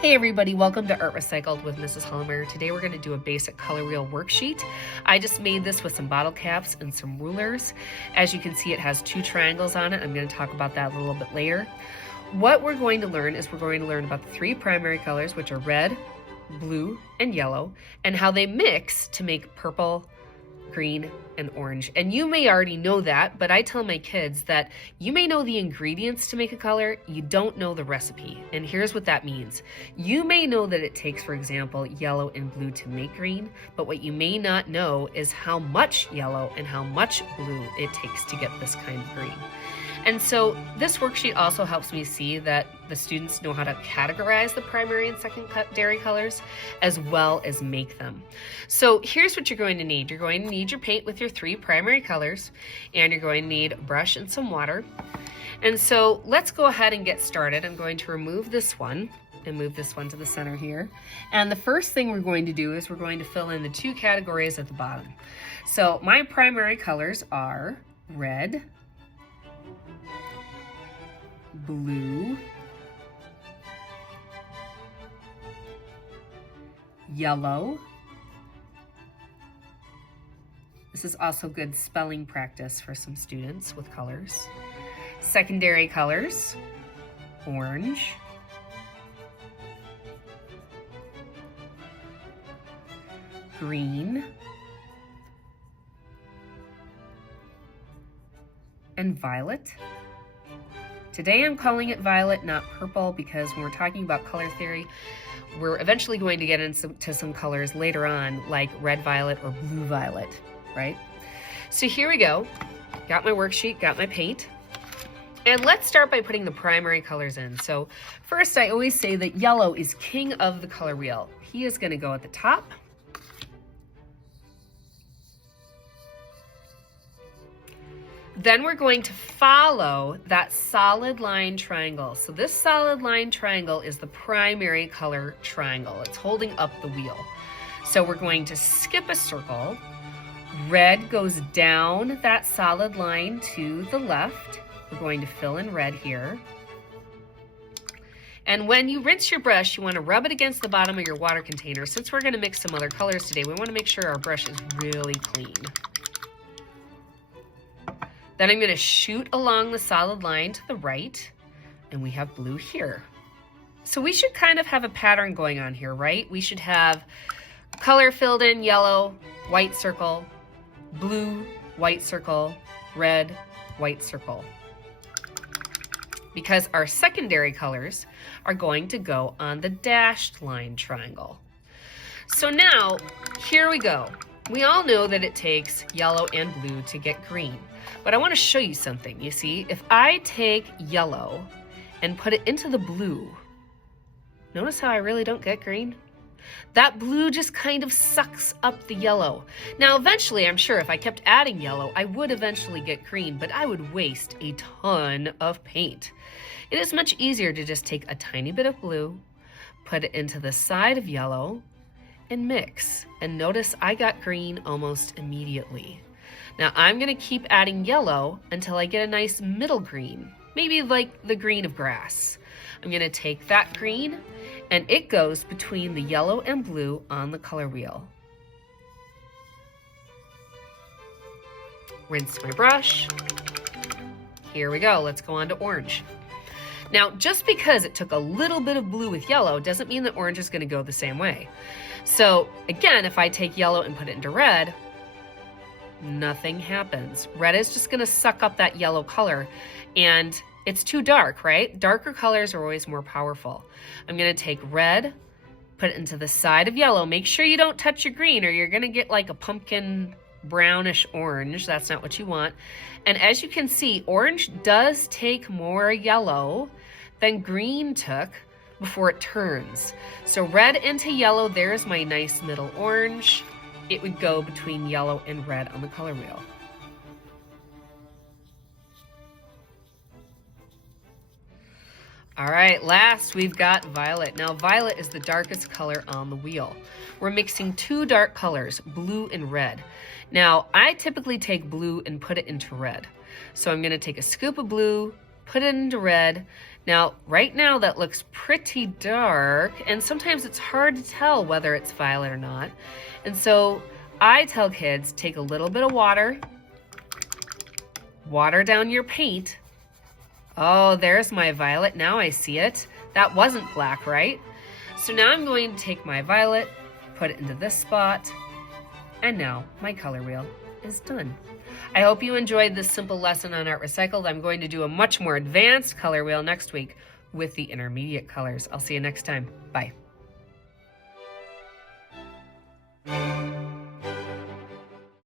Hey everybody, welcome to Art Recycled with Mrs. Hollmer. Today we're going to do a basic color wheel worksheet. I just made this with some bottle caps and some rulers. As you can see, it has two triangles on it. I'm going to talk about that a little bit later. What we're going to learn is we're going to learn about the three primary colors, which are red, blue, and yellow, and how they mix to make purple, green, and orange. And you may already know that, but I tell my kids that you may know the ingredients to make a color, you don't know the recipe. And here's what that means. You may know that it takes, for example, yellow and blue to make green, but what you may not know is how much yellow and how much blue it takes to get this kind of green. And so this worksheet also helps me see that the students know how to categorize the primary and secondary colors as well as make them. So here's what you're going to need. You're going to need your paint with your three primary colors, and you're going to need a brush and some water. And so let's go ahead and get started. I'm going to remove this one and move this one to the center here. And the first thing we're going to do is we're going to fill in the two categories at the bottom. So my primary colors are red, blue, yellow. This is also good spelling practice for some students with colors. Secondary colors, orange, green, and violet. Today I'm calling it violet, not purple, because when we're talking about color theory, we're eventually going to get into some colors later on, like red violet or blue violet, right? So here we go. Got my worksheet, got my paint. And let's start by putting the primary colors in. So first, I always say that yellow is king of the color wheel. He is going to go at the top. Then we're going to follow that solid line triangle. So this solid line triangle is the primary color triangle. It's holding up the wheel. So we're going to skip a circle. Red goes down that solid line to the left. We're going to fill in red here. And when you rinse your brush, you want to rub it against the bottom of your water container. Since we're going to mix some other colors today, we want to make sure our brush is really clean. Then I'm going to shoot along the solid line to the right, and we have blue here. So we should kind of have a pattern going on here, right? We should have color filled in yellow, white circle, blue, white circle, red, white circle. Because our secondary colors are going to go on the dashed line triangle. So now, here we go. We all know that it takes yellow and blue to get green. But I want to show you something. You see, if I take yellow and put it into the blue, notice how I really don't get green? That blue just kind of sucks up the yellow. Now, eventually, I'm sure if I kept adding yellow, I would eventually get green, but I would waste a ton of paint. It is much easier to just take a tiny bit of blue, put it into the side of yellow, and mix. And notice I got green almost immediately. Now I'm going to keep adding yellow until I get a nice middle green, maybe like the green of grass. I'm going to take that green, and it goes between the yellow and blue on the color wheel. Rinse my brush. Here we go. Let's go on to orange. Now, just because it took a little bit of blue with yellow doesn't mean that orange is going to go the same way. So again, if I take yellow and put it into red, nothing happens. Red is just going to suck up that yellow color, and it's too dark, right? Darker colors are always more powerful. I'm going to take red, put it into the side of yellow. Make sure you don't touch your green, or you're going to get like a pumpkin brownish orange. That's not what you want. And as you can see, orange does take more yellow than green took before it turns. So red into yellow, there's my nice middle orange. It would go between yellow and red on the color wheel. All right, last we've got violet. Now violet is the darkest color on the wheel. We're mixing two dark colors, blue and red. Now I typically take blue and put it into red. So I'm going to take a scoop of blue, put it into red. Now, right now that looks pretty dark, and sometimes it's hard to tell whether it's violet or not. And so I tell kids, take a little bit of water down your paint. Oh, there's my violet. Now I see it. That wasn't black, right? So now I'm going to take my violet, put it into this spot, and now my color wheel is done. I hope you enjoyed this simple lesson on Art Recycled. I'm going to do a much more advanced color wheel next week with the intermediate colors. I'll see you next time. Bye.